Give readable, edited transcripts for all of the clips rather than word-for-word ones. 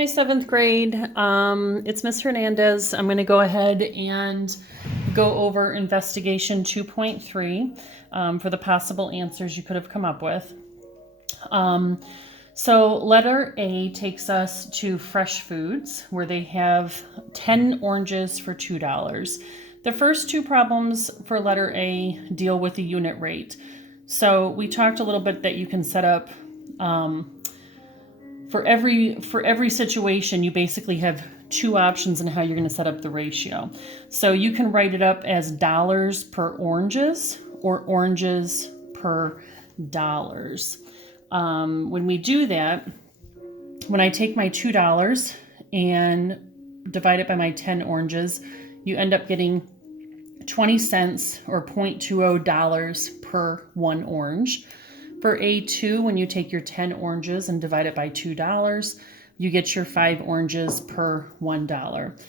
Hi, seventh grade. It's Miss Hernandez. I'm going to go ahead and go over investigation 2.3 for the possible answers you could have come up with. So letter A takes us to Fresh Foods, where they have 10 oranges for $2. The first two problems for letter A deal with the unit rate. So we talked a little bit that you can set up for every situation, you basically have two options in how you're going to set up the ratio. So you can write it up as dollars per oranges or oranges per dollars. When we do that, when I take my $2 and divide it by my 10 oranges, you end up getting 20 cents or $0.20 per one orange. For A2, when you take your 10 oranges and divide it by $2, you get your 5 oranges per $1.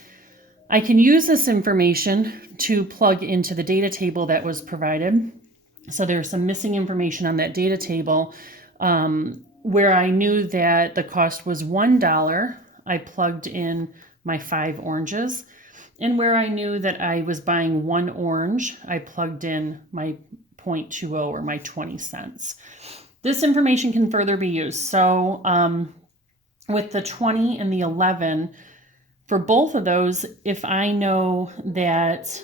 I can use this information to plug into the data table that was provided. So there's some missing information on that data table. Where I knew that the cost was $1, I plugged in my 5 oranges. And where I knew that I was buying 1 orange, I plugged in my 0.20 or my 20 cents. This information can further be used. So with the 20 and the 11, for both of those, if I know that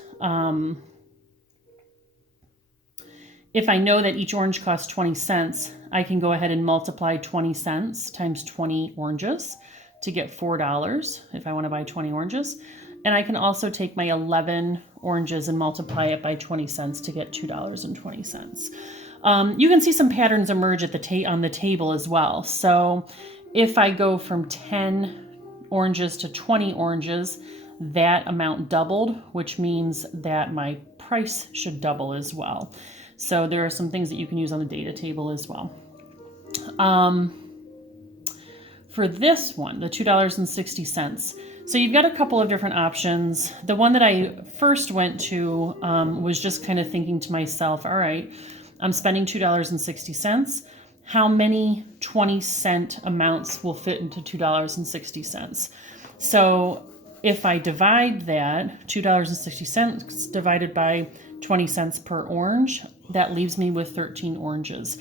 each orange costs 20 cents, I can go ahead and multiply 20 cents times 20 oranges to get $4 if I want to buy 20 oranges. And I can also take my 11 oranges and multiply it by 20 cents to get $2.20. You can see some patterns emerge at on the table as well. So if I go from 10 oranges to 20 oranges, that amount doubled, which means that my price should double as well. So there are some things that you can use on the data table as well. For this one, the $2.60, so you've got a couple of different options. The one that I first went to was just kind of thinking to myself, all right, I'm spending $2.60. How many 20-cent amounts will fit into $2.60? So if I divide that, $2.60 divided by 20 cents per orange, that leaves me with 13 oranges.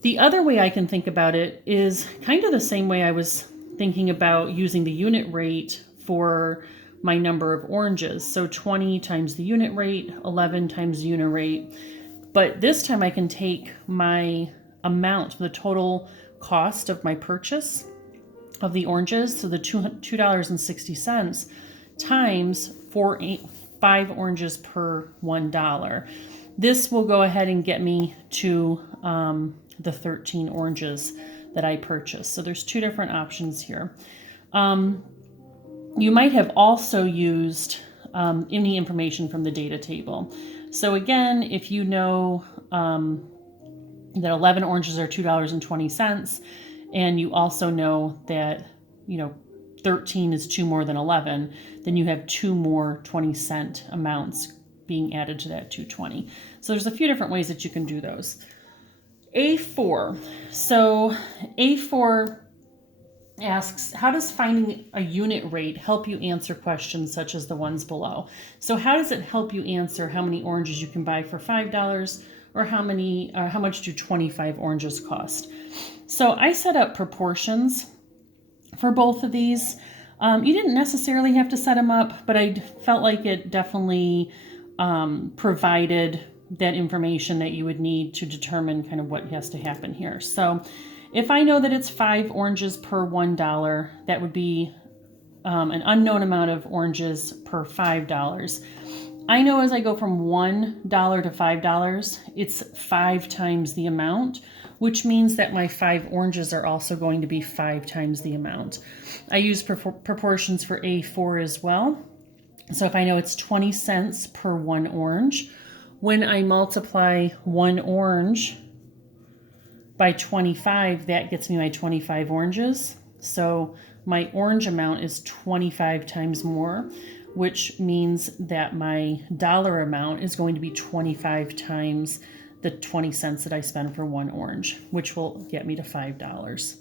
The other way I can think about it is kind of the same way I was thinking about using the unit rate for my number of oranges. So 20 times the unit rate, 11 times the unit rate. But this time I can take my amount, the total cost of my purchase of the oranges, so the $2.60 times 5 oranges per $1. This will go ahead and get me to the 13 oranges that I purchased. So there's two different options here. You might have also used any information from the data table. So again, if you know that 11 oranges are $2.20, and you also know that 13 is 2 more than 11, then you have 2 more 20-cent amounts being added to that 220. So there's a few different ways that you can do those. A4. So A4 asks, how does finding a unit rate help you answer questions such as the ones below? So how does it help you answer how many oranges you can buy for $5 or how much do 25 oranges cost? So I set up proportions for both of these. You didn't necessarily have to set them up, but I felt like it definitely provided that information that you would need to determine kind of what has to happen here. So if I know that it's 5 oranges per $1, that would be an unknown amount of oranges per $5. I know as I go from $1 to $5, it's 5 times the amount, which means that my 5 oranges are also going to be 5 times the amount. I use proportions for A4 as well. So if I know it's 20 cents per 1 orange, when I multiply 1 orange by 25, that gets me my 25 oranges. So my orange amount is 25 times more, which means that my dollar amount is going to be 25 times the 20 cents that I spend for 1 orange, which will get me to $5.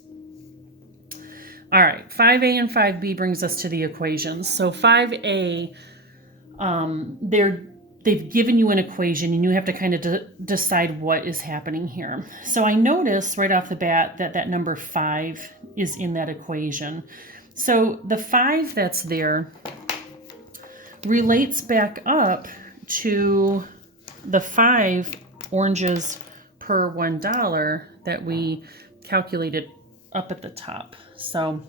All right, 5A and 5B brings us to the equations. So 5A, they've given you an equation and you have to kind of decide what is happening here. So I notice right off the bat that that number 5 is in that equation. So the 5 that's there relates back up to the 5 oranges per $1 that we calculated up at the top. So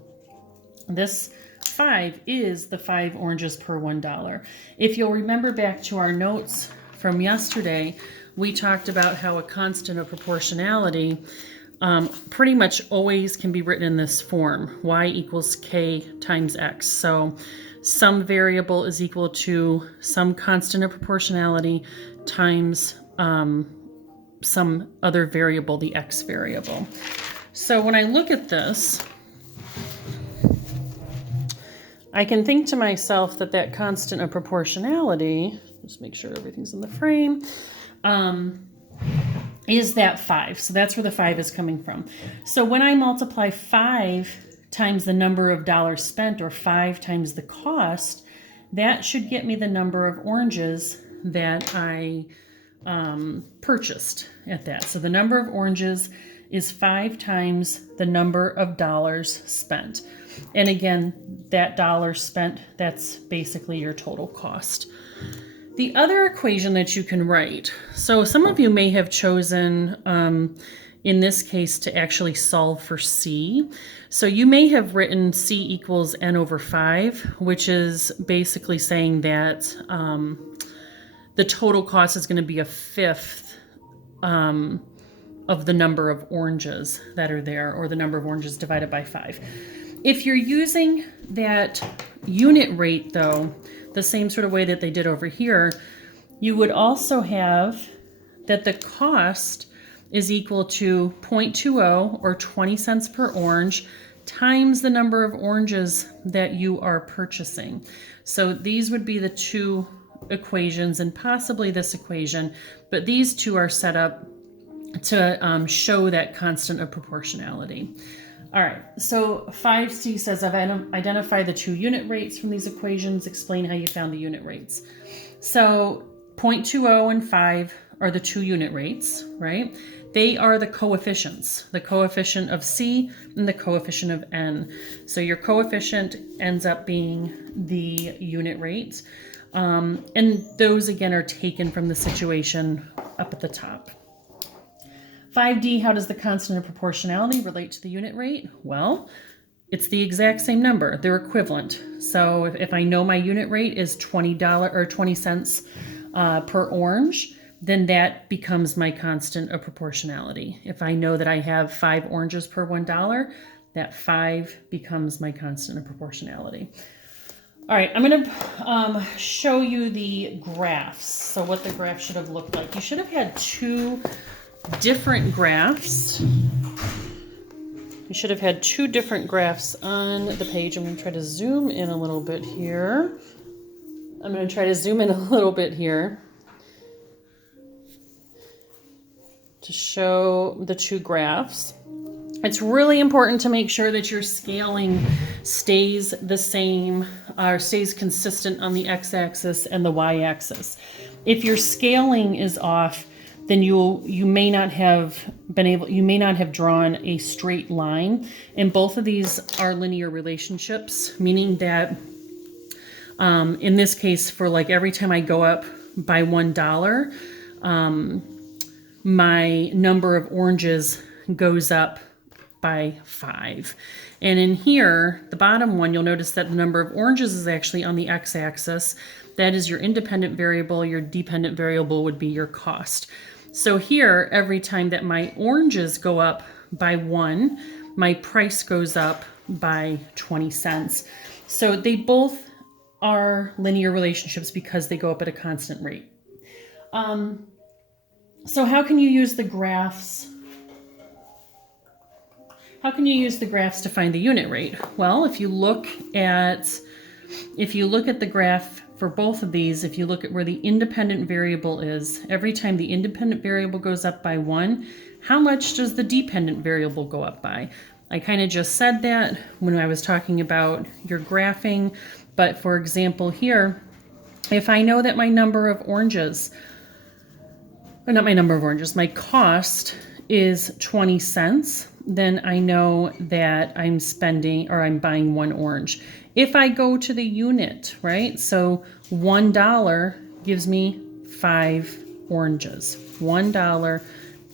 this 5 is the 5 oranges per $1. If you'll remember back to our notes from yesterday, we talked about how a constant of proportionality pretty much always can be written in this form, y equals k times x. So some variable is equal to some constant of proportionality times some other variable, the x variable. So when I look at this, I can think to myself that that constant of proportionality, just make sure everything's in the frame, is that 5. So that's where the 5 is coming from. So when I multiply 5 times the number of dollars spent, or 5 times the cost, that should get me the number of oranges that I purchased at that. So the number of oranges is 5 times the number of dollars spent. And again, that dollar spent, that's basically your total cost. The other equation that you can write, so some of you may have chosen, in this case, to actually solve for C. So you may have written C equals n over 5, which is basically saying that the total cost is going to be a fifth of the number of oranges that are there, or the number of oranges divided by 5. If you're using that unit rate, though, the same sort of way that they did over here, you would also have that the cost is equal to 0.20, or 20 cents per orange, times the number of oranges that you are purchasing. So these would be the two equations, and possibly this equation, but these two are set up to show that constant of proportionality. All right, so 5C says, I've identified the two unit rates from these equations. Explain how you found the unit rates. So 0.20 and 5 are the two unit rates, right? They are the coefficients, the coefficient of C and the coefficient of N. So your coefficient ends up being the unit rate. And those, again, are taken from the situation up at the top. 5D, how does the constant of proportionality relate to the unit rate? Well, it's the exact same number. They're equivalent. So if I know my unit rate is $20 or 20 cents per orange, then that becomes my constant of proportionality. If I know that I have 5 oranges per $1, that 5 becomes my constant of proportionality. All right, I'm going to show you the graphs. So what the graph should have looked like. You should have had two different graphs. You should have had two different graphs on the page. I'm going to try to zoom in a little bit here. To show the two graphs. It's really important to make sure that your scaling stays the same, or stays consistent on the x-axis and the y-axis. If your scaling is off, then you may not have drawn a straight line. And both of these are linear relationships, meaning that in this case, for like every time I go up by $1, my number of oranges goes up by 5. And in here, the bottom one, you'll notice that the number of oranges is actually on the x-axis. That is your independent variable. Your dependent variable would be your cost. So here, every time that my oranges go up by 1, my price goes up by 20 cents. So they both are linear relationships because they go up at a constant rate. So how can you use the graphs? How can you use the graphs to find the unit rate? Well, if you look at the graph for both of these, if you look at where the independent variable is, every time the independent variable goes up by 1, how much does the dependent variable go up by? I kind of just said that when I was talking about your graphing, but for example here, if I know that my number of oranges, or not my number of oranges, my cost is 20 cents, then I know that I'm spending, or I'm buying 1 orange. If I go to the unit, right? So $1 gives me 5 oranges. $1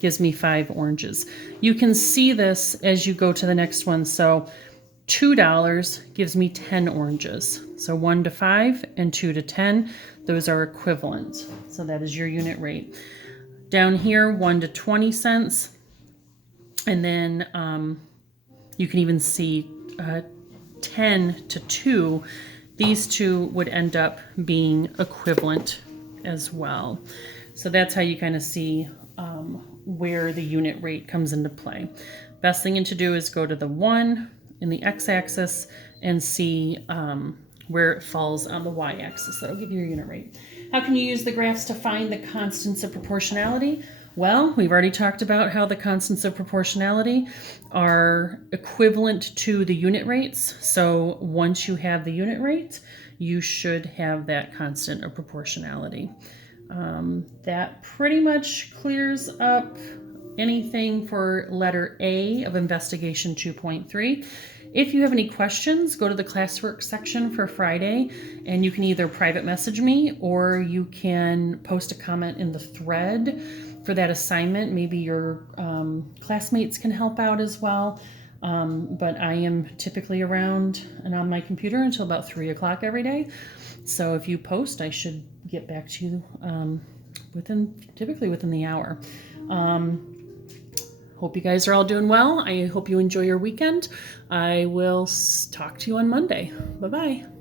gives me 5 oranges. You can see this as you go to the next one. So $2 gives me 10 oranges. So 1 to 5 and 2 to 10, those are equivalent. So that is your unit rate. Down here, 1 to 20 cents. And then you can even see 10 to 2. These two would end up being equivalent as well. So that's how you kind of see where the unit rate comes into play. Best thing to do is go to the 1 in the x-axis and see where it falls on the y-axis. That'll give you your unit rate. How can you use the graphs to find the constants of proportionality? Well, we've already talked about how the constants of proportionality are equivalent to the unit rates. So once you have the unit rate, you should have that constant of proportionality. That pretty much clears up anything for letter A of Investigation 2.3. If you have any questions, go to the classwork section for Friday, and you can either private message me or you can post a comment in the thread for that assignment. Maybe your classmates can help out as well. But I am typically around and on my computer until about 3 o'clock every day. So if you post, I should get back to you typically within the hour. Hope you guys are all doing well. I hope you enjoy your weekend. I will talk to you on Monday. Bye-bye.